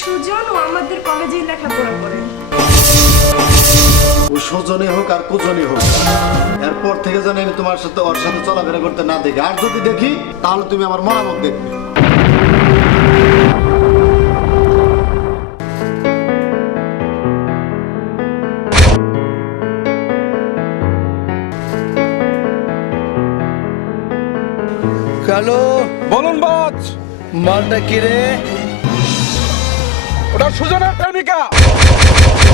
সুজন ও আমাদের কলেজেই লেখাপড়া করে। ও সুজনই হোক আর কুজনই হোক, এরপর থেকে যেন আমি তোমার সাথে ওর সাথে চলাফেরা করতে না দেখি, আর যদি দেখি তাহলে তুমি আমার মরামত দেখবে। হ্যালো, বলুন বস। মালটা কি রে? ওটা সুজনের প্রেমিকা।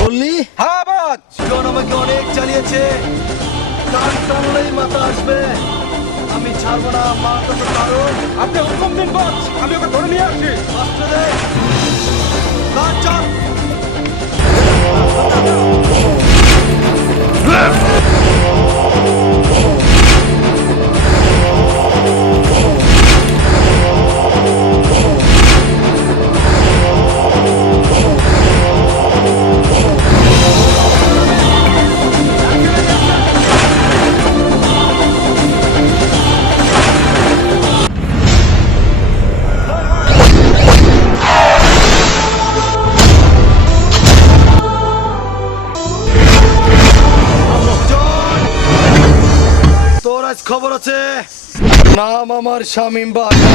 বললি? হ্যাঁ বস। সুজন আমাকে অনেক চালিয়েছে, কান টানলেই মাথা আসবে। আমি ছাড়বো না, মালটা তো কারণ। আপনি হুকুম দিন বস, আমি ওকে ধরে নিয়ে আসি। অস্ত্র দে, কাজ চল। তোর আজ খবর আছে। নাম আমার শামীম বাঘা,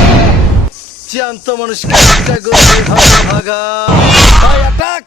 জ্যান্ত মানুষকে হত্যা করে ভাগা ভাগা। ভাই অ্যাটাক!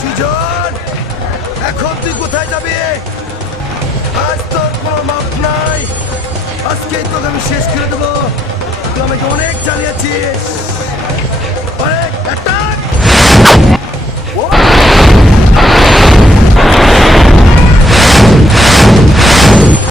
সুজন, এখন তুই কোথায় যাবি? আজ তোর কোনো মাপ নাই। আজকেই তোকে আমি শেষ করে দেবো। তুই আমাকে অনেক চালিয়েছিস।